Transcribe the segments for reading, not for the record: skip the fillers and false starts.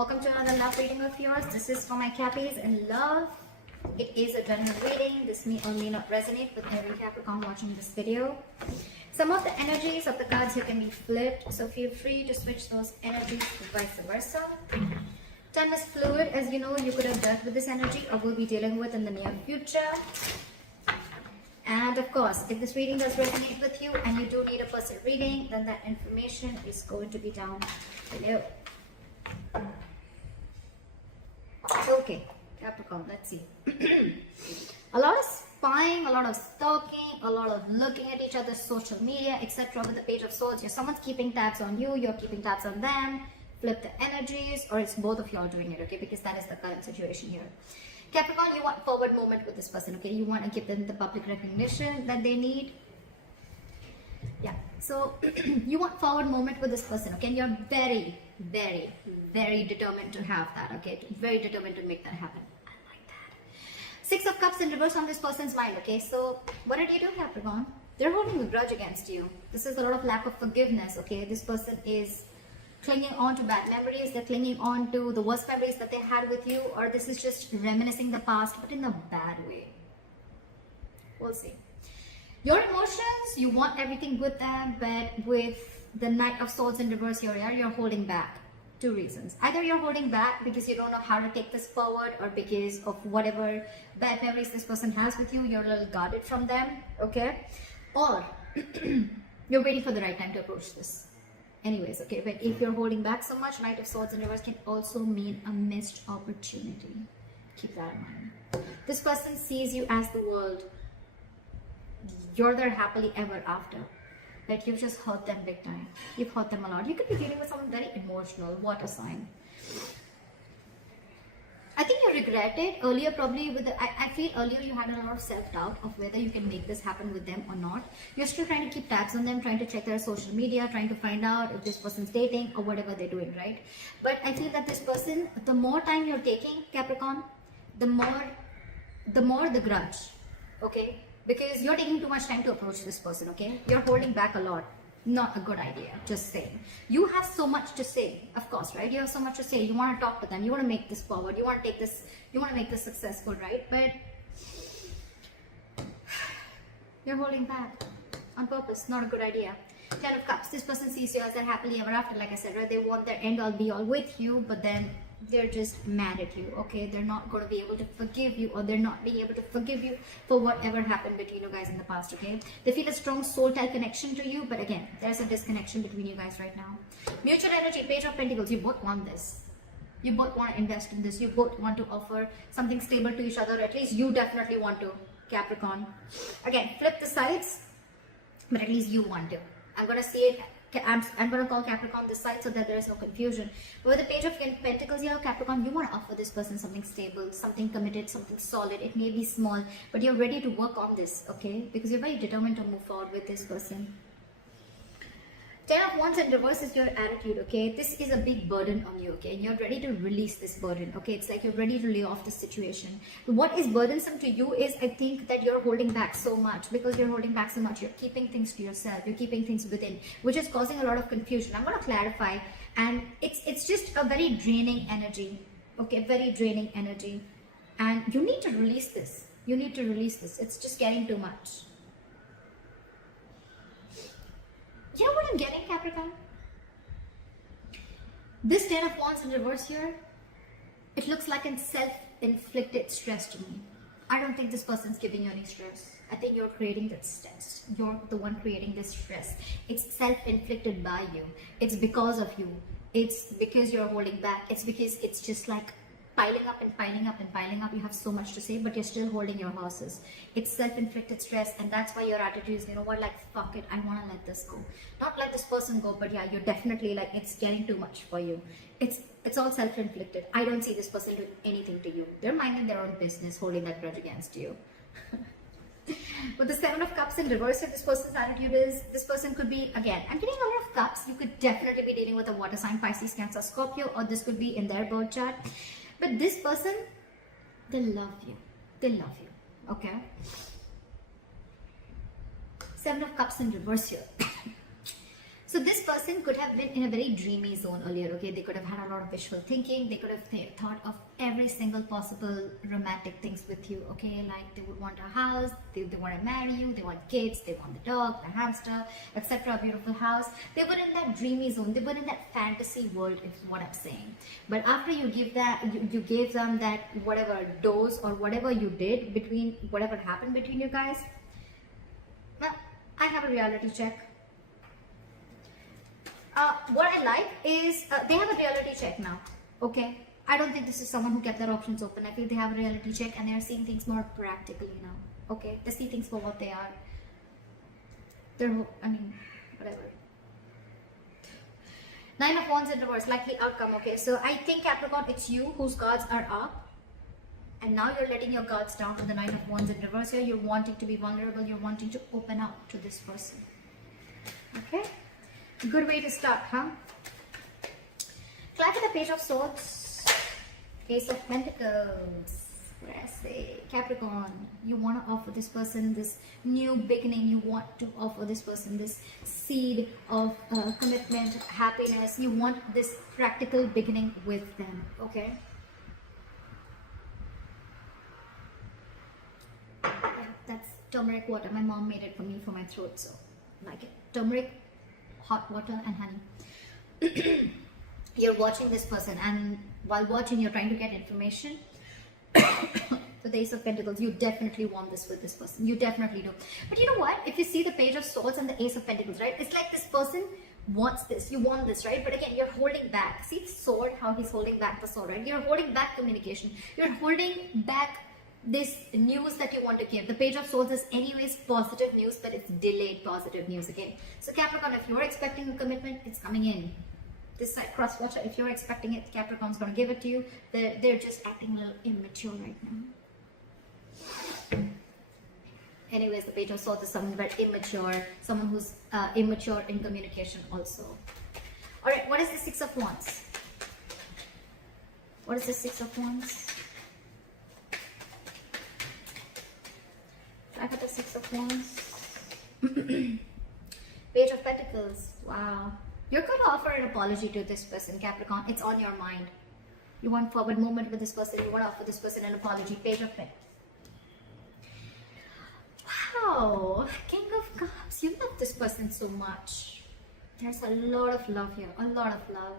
Welcome to another love reading of yours. This is for my Cappies in love. It is a general reading. This may or may not resonate with every Capricorn watching this video. Some of the energies of the cards here can be flipped, so feel free to switch those energies to vice versa. Time is fluid, as you know. You could have dealt with this energy or will be dealing with in the near future. And of course, if this reading does resonate with you and you do need a personal reading, then that information is going to be down below. Okay, Capricorn, let's see. A lot of spying, a lot of stalking, a lot of looking at each other's social media, etc. With the Page of Swords, someone's keeping tabs on you, you're keeping tabs on them. Flip the energies, or it's both of y'all doing it, okay? Because that is the current situation here. Capricorn, you want forward movement with this person, okay? You want to give them the public recognition that they need. Yeah, so you want forward movement with this person, okay? And you're very, very, very determined to have that, okay? Very determined to make that happen. I like that. Six of Cups in reverse on this person's mind, okay? So what did you do, Capricorn? They're holding a grudge against you. This is a lot of lack of forgiveness, okay? This person is clinging on to bad memories. They're clinging on to the worst memories that they had with you, or this is just reminiscing the past, but in a bad way. We'll see. Your emotions, you want everything with them, but with the Knight of Swords in reverse here, you're holding back. Two reasons. Either you're holding back because you don't know how to take this forward, or because of whatever bad memories this person has with you, you're a little guarded from them, okay? Or you're waiting for the right time to approach this. Anyways, okay, but if you're holding back so much, Knight of Swords in reverse can also mean a missed opportunity. Keep that in mind. This person sees you as the world. You're their happily ever after. But you've just hurt them big time. You've hurt them a lot. You could be dealing with someone very emotional, water sign. I think you regret it earlier, probably with the, I feel earlier you had a lot of self-doubt of whether you can make this happen with them or not. You're still trying to keep tabs on them, trying to check their social media, trying to find out if this person's dating or whatever they're doing, right? But I feel that this person, the more time you're taking, Capricorn, the more the grudge, okay? Because you're taking too much time to approach this person, okay? You're holding back a lot. Not a good idea, just saying. You have so much to say, of course, right? You have so much to say. You want to talk to them. You want to make this forward. You want to take this, you want to make this successful, right? But you're holding back on purpose. Not a good idea. Ten of Cups. This person sees you as their happily ever after, like I said, right? They want their end all be all with you, but then they're just mad at you, okay? They're not going to be able to forgive you, or they're not being able to forgive you for whatever happened between you guys in the past, okay? They feel a strong soul tie connection to you, but again, there's a disconnection between you guys right now. Mutual energy, Page of Pentacles. You both want this. You both want to invest in this. You both want to offer something stable to each other. At least you definitely want to, Capricorn. Again, flip the sides, but at least you want to. I'm going to see it. I'm going to call Capricorn this side so that there is no confusion. But with the Page of Pentacles here, Capricorn, you want to offer this person something stable, something committed, something solid. It may be small, but you're ready to work on this, okay? Because you're very determined to move forward with this person. Ten of Wands in reverse is your attitude, okay? This is a big burden on you, okay? And you're ready to release this burden, okay? It's like you're ready to lay off the situation. What is burdensome to you is, I think, that you're holding back so much. Because you're holding back so much, you're keeping things to yourself. You're keeping things within, which is causing a lot of confusion. I'm going to clarify. And it's just a very draining energy, okay? Very draining energy. And you need to release this. You need to release this. It's just getting too much. You know what I'm getting, Capricorn? This Ten of Wands in reverse here, it looks like a self-inflicted stress to me. I don't think this person's giving you any stress. I think you're creating that stress. You're the one creating this stress. It's self-inflicted by you. It's because of you. It's because you're holding back. It's because it's just like piling up and piling up and piling up. You have so much to say, but you're still holding your horses. It's self-inflicted stress, and that's why your attitude is, you know what, like, fuck it, I want to let this go. Not let this person go, but yeah, you're definitely like, it's getting too much for you. It's all self-inflicted. I don't see this person doing anything to you. They're minding their own business, holding that grudge against you. With the Seven of Cups in reverse, if this person's attitude is, this person could be, again, I'm getting a lot of cups. You could definitely be dealing with a water sign, Pisces, Cancer, Scorpio, or this could be in their birth chart. But this person, they love you. They love you, okay? Seven of Cups in reverse here. So this person could have been in a very dreamy zone earlier, okay? They could have had a lot of visual thinking. They could have thought of every single possible romantic things with you, okay? Like they would want a house, they want to marry you, they want kids, they want the dog, the hamster, etc. A beautiful house. They were in that dreamy zone. They were in that fantasy world, is what I'm saying. But after you give that, you gave them that whatever dose or whatever you did between, whatever happened between you guys, well, I have a reality check. What I like is they have a reality check now, okay? I don't think this is someone who kept their options open. I feel they have a reality check and they are seeing things more practically now, okay? They see things for what they are. I mean, whatever. Nine of Wands in reverse, likely outcome, okay? So I think Capricorn, it's you whose cards are up. And now you're letting your guards down with the Nine of Wands in reverse here. You're wanting to be vulnerable. You're wanting to open up to this person, okay? Good way to start, huh? Clap at the Page of Swords, Ace of Pentacles. What I say, Capricorn, you want to offer this person this new beginning. You want to offer this person this seed of commitment, happiness. You want this practical beginning with them, okay? That's turmeric water. My mom made it for me for my throat, so I like it. Turmeric, hot water and honey. You're watching this person, and while watching you're trying to get information. So the Ace of Pentacles, you definitely want this with this person. You definitely do. But you know what? If you see the Page of Swords and the Ace of Pentacles, right? It's like this person wants this. You want this, right? But again, you're holding back. See the sword, how he's holding back the sword, right? You're holding back communication. You're holding back this news that you want to give. The Page of Swords is anyways positive news, but it's delayed positive news again. So Capricorn, if you're expecting a commitment, it's coming in. This side, cross watcher, if you're expecting it, Capricorn's going to give it to you. They're just acting a little immature right now. Anyways, the Page of Swords is someone very immature, someone who's immature in communication also. Alright, what is the Six of Wands? What is the Six of Wands? I got the Six of Wands. Page of Pentacles. Wow. You're going to offer an apology to this person, Capricorn. It's on your mind. You want forward movement with this person. You want to offer this person an apology. Page of Pentacles. Wow. King of Cups. You love this person so much. There's a lot of love here. A lot of love.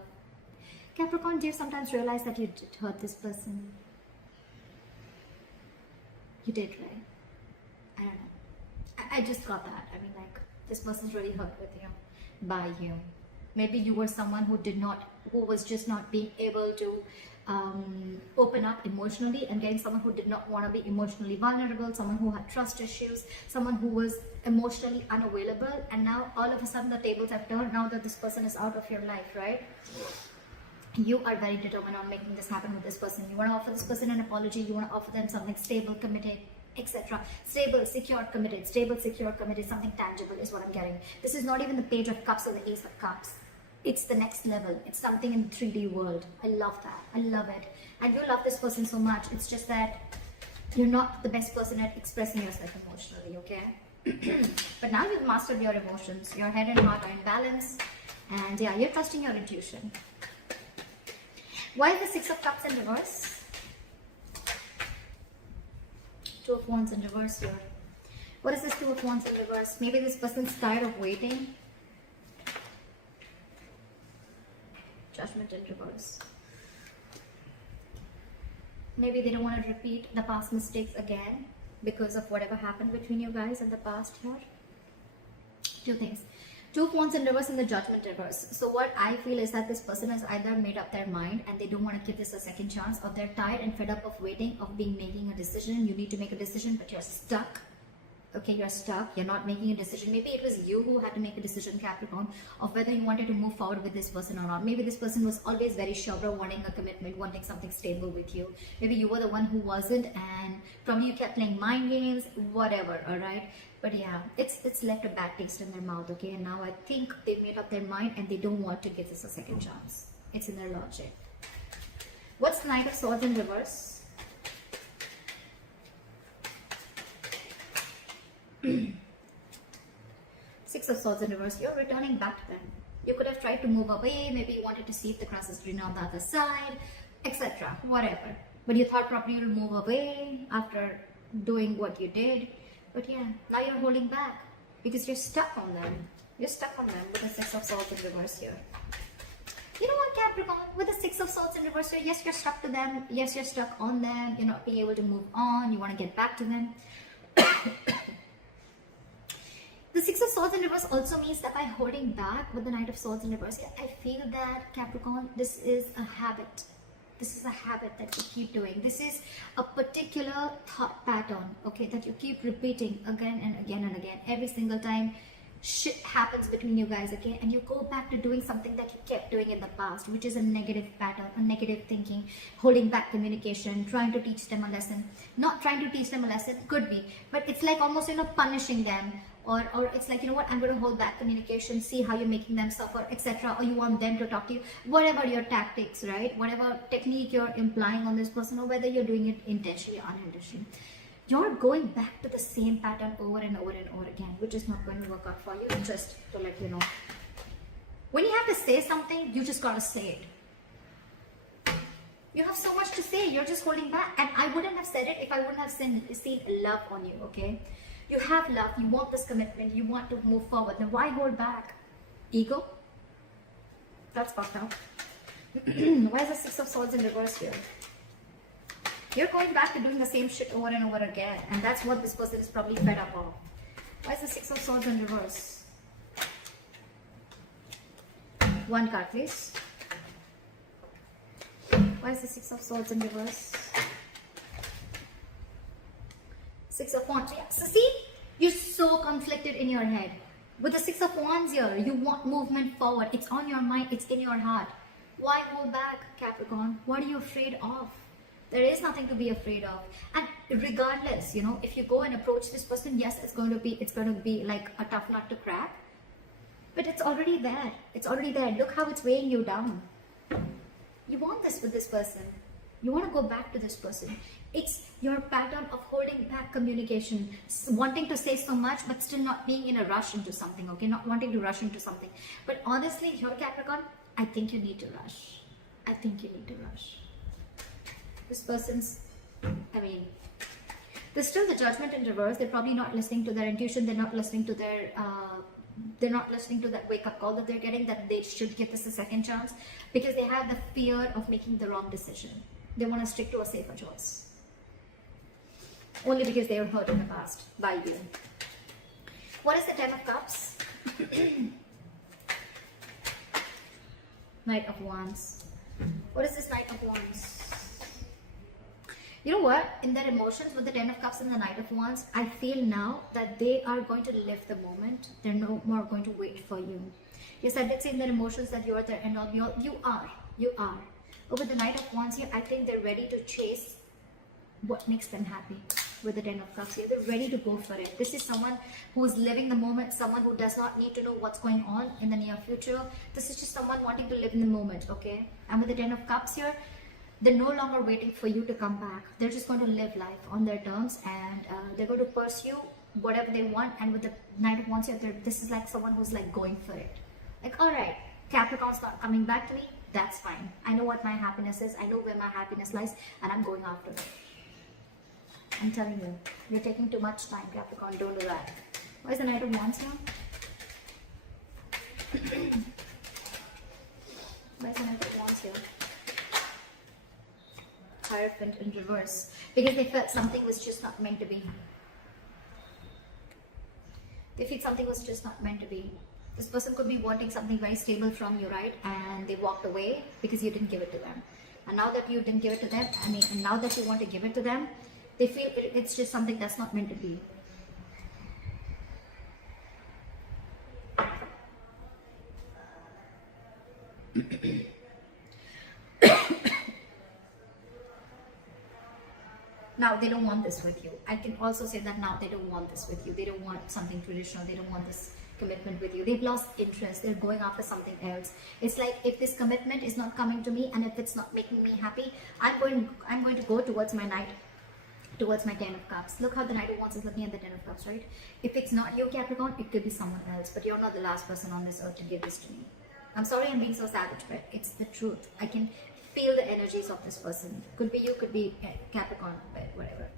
Capricorn, do you sometimes realize that you did hurt this person? You did, right? I don't know. I just got that. I mean, like, this person's really hurt with you, by you. Maybe you were someone who was just not being able to open up emotionally, and getting someone who did not want to be emotionally vulnerable, someone who had trust issues, someone who was emotionally unavailable, and now all of a sudden the tables have turned now that this person is out of your life, right? You are very determined on making this happen with this person. You want to offer this person an apology. You want to offer them something stable, committed, etc. Stable, secure, committed. Stable, secure, committed. Something tangible is what I'm getting. This is not even the Page of Cups or the Ace of Cups. It's the next level. It's something in the 3D world. I love that. I love it. And you love this person so much. It's just that you're not the best person at expressing yourself emotionally, okay? But now you've mastered your emotions. Your head and heart are in balance. And yeah, you're trusting your intuition. Why is the Six of Cups in reverse? Two of Wands in reverse here. What is this Two of Wands in reverse? Maybe this person's tired of waiting. Judgment in reverse. Maybe they don't want to repeat the past mistakes again because of whatever happened between you guys in the past here. Two things. Two of Wands in reverse and the Judgment reverse. So what I feel is that this person has either made up their mind and they don't want to give this a second chance, or they're tired and fed up of waiting, of making a decision. You need to make a decision, but you're stuck. Okay, you're stuck. You're not making a decision. Maybe it was you who had to make a decision, Capricorn, of whether you wanted to move forward with this person or not. Maybe this person was always very sure of wanting a commitment, wanting something stable with you. Maybe you were the one who wasn't, and probably you kept playing mind games, whatever, alright? But yeah, it's left a bad taste in their mouth, okay? And now I think they've made up their mind and they don't want to give this a second chance. It's in their logic. What's the Knight of Swords in reverse? Six of Swords in reverse, you're returning back to them. You could have tried to move away, maybe you wanted to see if the grass is greener on the other side, etc. Whatever. But you thought probably you'll move away after doing what you did. But yeah, now you're holding back because you're stuck on them. You're stuck on them with the Six of Swords in reverse here. You know what, Capricorn? With the Six of Swords in reverse here, yes, you're stuck to them. Yes, you're stuck on them. You're not being able to move on. You want to get back to them. The Six of Swords in reverse also means that by holding back with the Knight of Swords in reverse here, I feel that, Capricorn, this is a habit. This is a habit that you keep doing. This is a particular thought pattern, okay, that you keep repeating again and again and again. Every single time shit happens between you guys, okay, and you go back to doing something that you kept doing in the past, which is a negative pattern, a negative thinking, holding back communication, trying to teach them a lesson. Not trying to teach them a lesson, could be, but it's like almost, you know, punishing them. Or it's like, you know what, I'm going to hold back communication, see how you're making them suffer, etc. Or you want them to talk to you, whatever your tactics, right? Whatever technique you're implying on this person, or whether you're doing it intentionally or unintentionally, you're going back to the same pattern over and over and over again, which is not going to work out for you. Just to let you know, when you have to say something, you just got to say it. You have so much to say, you're just holding back. And I wouldn't have said it if I wouldn't have seen love on you, okay? You have love, you want this commitment, you want to move forward. Then why hold back? Ego? That's fucked up. Why is the Six of Swords in reverse here? You're going back to doing the same shit over and over again. And that's what this person is probably fed up of. Why is the Six of Swords in reverse? One card, please. Why is the Six of Swords in reverse? Six of Wands. Yeah. So see, you're so conflicted in your head. With the Six of Wands here, you want movement forward. It's on your mind. It's in your heart. Why hold back, Capricorn? What are you afraid of? There is nothing to be afraid of. And regardless, you know, if you go and approach this person, yes, it's going to be like a tough nut to crack. But it's already there. It's already there. Look how it's weighing you down. You want this with this person. You want to go back to this person. It's your pattern of holding back communication, wanting to say so much, but still not being in a rush into something, okay? Not wanting to rush into something. But honestly, here, Capricorn, I think you need to rush. I think you need to rush. This person's, I mean, there's still the Judgment in reverse. They're probably not listening to their intuition. They're not listening to their, they're not listening to that wake-up call that they're getting, that they should give this a second chance, because they have the fear of making the wrong decision. They want to stick to a safer choice. Only because they were hurt in the past by you. What is the Ten of Cups? Knight of Wands. What is this Knight of Wands? You know what? In their emotions with the Ten of Cups and the Knight of Wands, I feel now that they are going to live the moment. They're no more going to wait for you. Yes, I did say in their emotions that you are there and all. You are. But with the Knight of Wands here, I think they're ready to chase what makes them happy. With the Ten of Cups here, they're ready to go for it. This is someone who is living the moment, someone who does not need to know what's going on in the near future. This is just someone wanting to live in the moment, okay? And with the Ten of Cups here, they're no longer waiting for you to come back. They're just going to live life on their terms, and they're going to pursue whatever they want. And with the Knight of Wands here, this is like someone who's like going for it. Like, all right, Capricorn's not coming back to me. That's fine. I know what my happiness is. I know where my happiness lies, and I'm going after it. I'm telling you, you're taking too much time, Capricorn. Don't do that. Why is the Knight of Wands here? Why is the Knight of Wands here? Hierophant in reverse. Because they felt something was just not meant to be. They feel something was just not meant to be. This person could be wanting something very stable from you, right? And they walked away because you didn't give it to them. And now that you didn't give it to them, and now that you want to give it to them, they feel it's just something that's not meant to be. Now they don't want this with you. I can also say that now they don't want this with you. They don't want something traditional. They don't want this commitment with you. They've lost interest. They're going after something else. It's like, if this commitment is not coming to me, and if it's not making me happy, I'm going to go towards my Knight towards my 10 of cups. Look how the Knight of Wands is looking at the 10 of cups, right? If it's not you, Capricorn, it could be someone else, but you're not the last person on this earth to give this to me. I'm sorry I'm being so savage, but it's the truth. I can feel the energies of this person. Could be you, could be Capricorn, but whatever.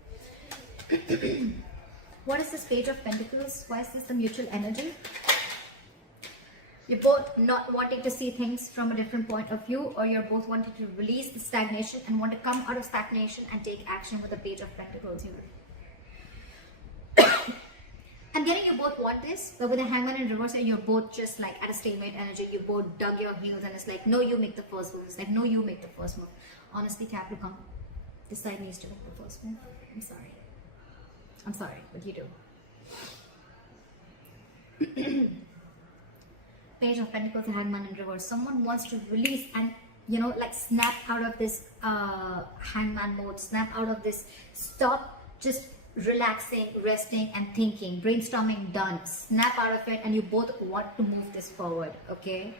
What is this Page of Pentacles? Why is this the mutual energy? You're both not wanting to see things from a different point of view, or you're both wanting to release the stagnation and want to come out of stagnation and take action with the Page of Pentacles here. I'm getting you both want this, but with the Hangman in reverse, you're both just like at a stalemate energy. You both dug your heels and it's like, no, you make the first move. It's like, no, you make the first move. Honestly, Capricorn, this side needs to make the first move. I'm sorry. I'm sorry, but you do. Page of Pentacles and Hangman in reverse. Someone wants to release and, you know, like snap out of this hangman mode, snap out of this, stop just relaxing, resting and thinking, brainstorming done, snap out of it, and you both want to move this forward, okay?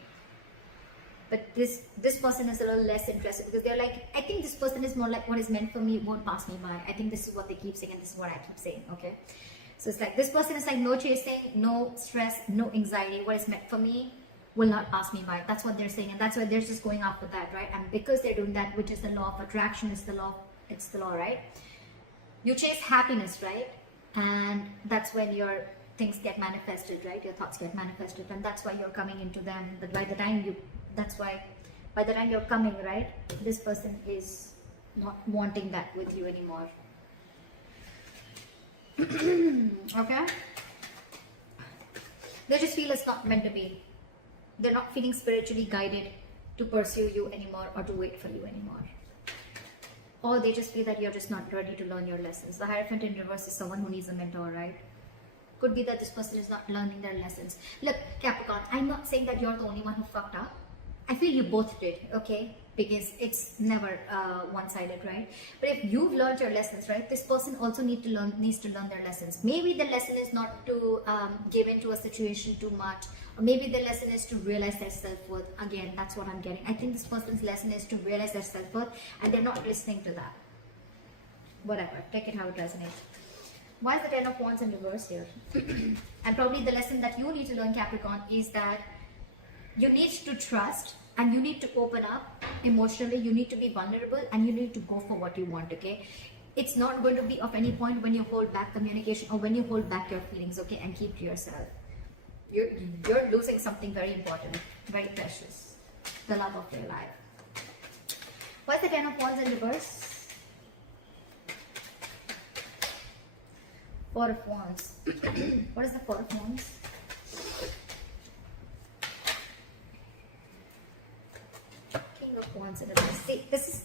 But this person is a little less interested because they're like, I think this person is more like what is meant for me won't pass me by. I think this is what they keep saying and this is what I keep saying, okay? So it's like this person is like no chasing, no stress, no anxiety. What is meant for me will not pass me by. That's what they're saying, and that's why they're just going after that, right? And because they're doing that, which is the law of attraction, is the law, it's the law, right? You chase happiness, right? And that's when your things get manifested, right? Your thoughts get manifested, and that's why you're coming into them. But by the time you're coming, right, this person is not wanting that with you anymore. Okay? They just feel it's not meant to be. They're not feeling spiritually guided to pursue you anymore or to wait for you anymore. Or they just feel that you're just not ready to learn your lessons. The Hierophant in reverse is someone who needs a mentor, right? Could be that this person is not learning their lessons. Look, Capricorn, I'm not saying that you're the only one who fucked up. I feel you both did, okay? Because it's never one-sided, right? But if you've learned your lessons, right, this person also needs to learn their lessons. Maybe the lesson is not to give into a situation too much, or maybe the lesson is to realize their self-worth. Again, that's what I'm getting. I think this person's lesson is to realize their self-worth, and they're not listening to that. Whatever, take it how it resonates. Why is the Ten of Wands in reverse here? And probably the lesson that you need to learn, Capricorn, is that you need to trust and you need to open up emotionally. You need to be vulnerable and you need to go for what you want, okay? It's not going to be of any point when you hold back communication or when you hold back your feelings, okay, and keep to yourself. You're losing something very important, very precious, the love of your life. What's the Ten of Wands in reverse? Four of Wands. What is the Four of Wands? King of Wands in reverse. See, this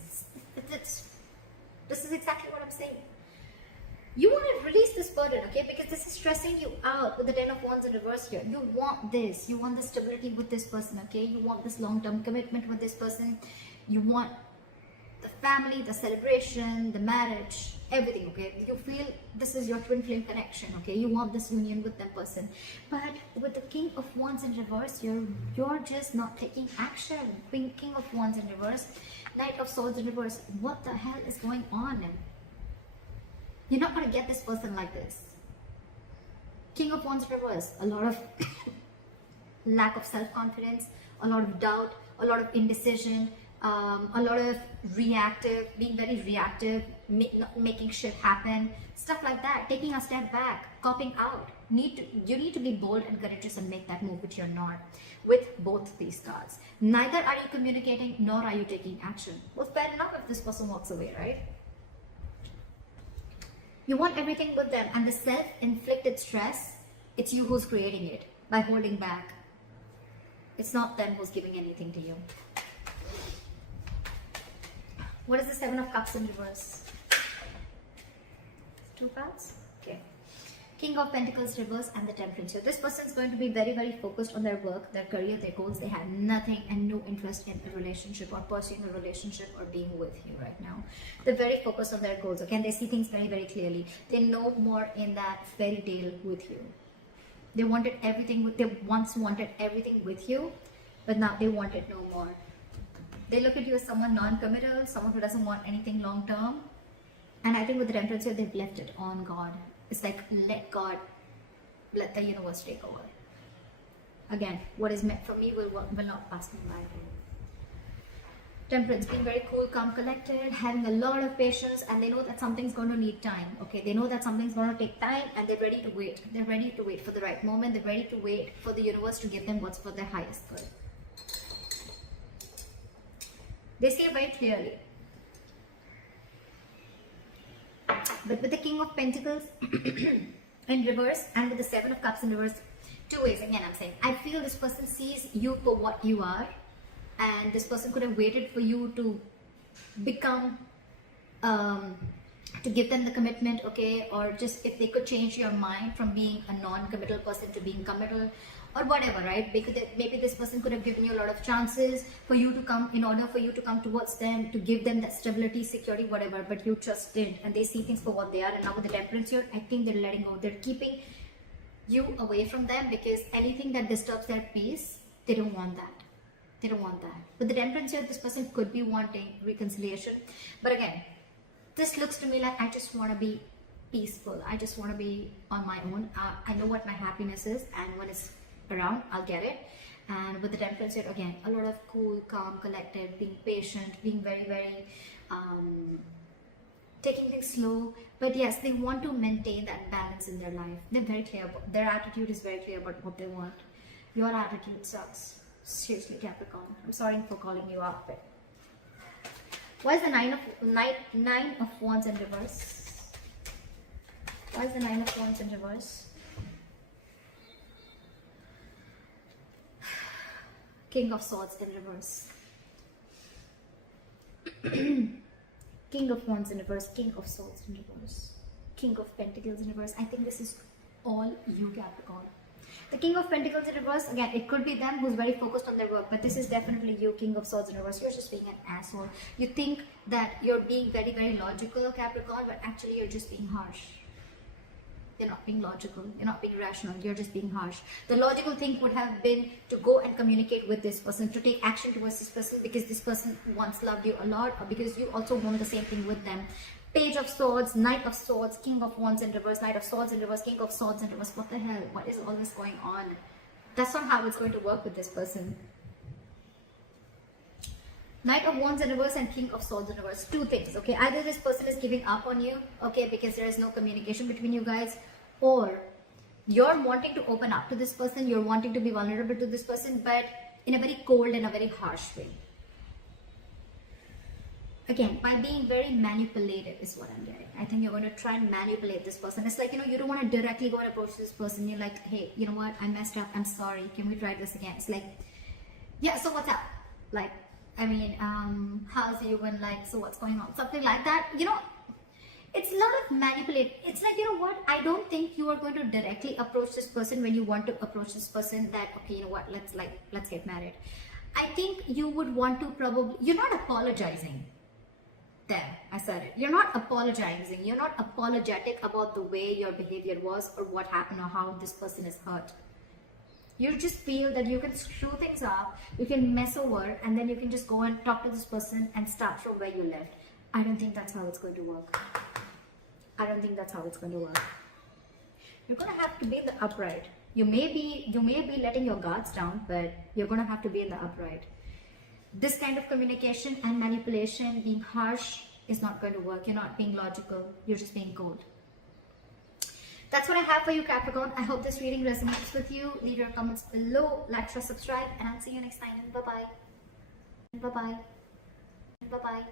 is exactly what I'm saying. You want to release this burden, okay? Because this is stressing you out with the Ten of Wands in reverse here. You want this. You want the stability with this person, okay? You want this long-term commitment with this person. You want the family, the celebration, the marriage, everything, okay? You feel this is your twin flame connection, okay? You want this union with that person. But with the King of Wands in reverse, you're just not taking action. King of Wands in reverse, Knight of Swords in reverse. What the hell is going on? You're not going to get this person like this. King of Wands in reverse, a lot of lack of self-confidence, a lot of doubt, a lot of indecision, a lot of being very reactive, making shit happen, stuff like that, taking a step back, copping out. You need to be bold and courageous and make that move, which you're not with both these cards. Neither are you communicating nor are you taking action. Well, fair enough if this person walks away, right? You want everything with them, and the self-inflicted stress, it's you who's creating it by holding back. It's not them who's giving anything to you. What is the Seven of Cups in reverse? Two cards? Okay. King of Pentacles reverse and the Temperance. So this person is going to be very, very focused on their work, their career, their goals. They have nothing and no interest in a relationship or pursuing a relationship or being with you right now. They're very focused on their goals, okay? And they see things very, very clearly. They know more in that fairy tale with you. They once wanted everything with you, but now they want it no more. They look at you as someone non-committal, someone who doesn't want anything long-term. And I think with the Temperance here, they've left it on God. It's like, let God, let the universe take over. Again, what is meant for me will not pass me by. Temperance, being very cool, calm, collected, having a lot of patience, and they know that something's going to need time. Okay, they know that something's going to take time, and they're ready to wait. They're ready to wait for the right moment. They're ready to wait for the universe to give them what's for their highest good. They see it very clearly. But with the King of Pentacles in reverse and with the Seven of Cups in reverse, two ways. Again, I'm saying, I feel this person sees you for what you are, and this person could have waited for you to become, to give them the commitment, okay, or just if they could change your mind from being a non-committal person to being committal, or whatever, right? Because maybe this person could have given you a lot of chances for you to come, in order for you to come towards them, to give them that stability, security, whatever, but you just didn't, and they see things for what they are. And now with the Temperance here, I think they're letting go. They're keeping you away from them, because anything that disturbs their peace, they don't want that. They don't want that. With the Temperance here, this person could be wanting reconciliation, but again, this looks to me like, I just want to be peaceful. I just want to be on my own. I know what my happiness is, and when it's around, I'll get it. And with the Temperance here, again, a lot of cool, calm, collected, being patient, being very, very taking things slow. But yes, they want to maintain that balance in their life. They're very clear about, their attitude is very clear about what they want. Your attitude sucks. Seriously, Capricorn. I'm sorry for calling you out, but why is the Nine of Wands in reverse? Why is the Nine of Wands in reverse? King of Swords in reverse. King of Wands in reverse. King of Swords in reverse. King of Pentacles in reverse. I think this is all you, Capricorn. The King of Pentacles in reverse, again, it could be them who's very focused on their work, but this is definitely you, King of Swords in reverse. You're just being an asshole. You think that you're being very, very logical, Capricorn, but actually you're just being harsh. You're not being logical. You're not being rational. You're just being harsh. The logical thing would have been to go and communicate with this person, to take action towards this person, because this person once loved you a lot, or because you also want the same thing with them. Page of Swords, Knight of Swords, King of Wands in reverse, Knight of Swords in reverse, King of Swords in reverse. What the hell? What is all this going on? That's not how it's going to work with this person. Knight of Wands in reverse and King of Swords in reverse. Two things, okay? Either this person is giving up on you, okay, because there is no communication between you guys, or you're wanting to open up to this person, you're wanting to be vulnerable to this person, but in a very cold and a very harsh way. Again, by being very manipulative is what I'm getting. I think you're going to try and manipulate this person. It's like, you don't want to directly go and approach this person. You're like, hey, you know what? I messed up. I'm sorry. Can we try this again? It's like, yeah, so what's up? Like, I mean, how's you? And like, so what's going on? Something like that. It's a lot of manipulate. It's like, you know what? I don't think you are going to directly approach this person when you want to approach this person that, okay, you know what? Let's get married. I think you would want to probably, you're not apologizing. There, I said it. You're not apologizing. You're not apologetic about the way your behavior was or what happened or how this person is hurt. You just feel that you can screw things up, you can mess over, and then you can just go and talk to this person and start from where you left. I don't think that's how it's going to work. I don't think that's how it's going to work. You're going to have to be in the upright. You may be letting your guards down, but you're going to have to be in the upright. This kind of communication and manipulation, being harsh, is not going to work. You're not being logical. You're just being cold. That's what I have for you, Capricorn. I hope this reading resonates with you. Leave your comments below. Like, share, subscribe, and I'll see you next time. Bye-bye. Bye-bye. Bye-bye.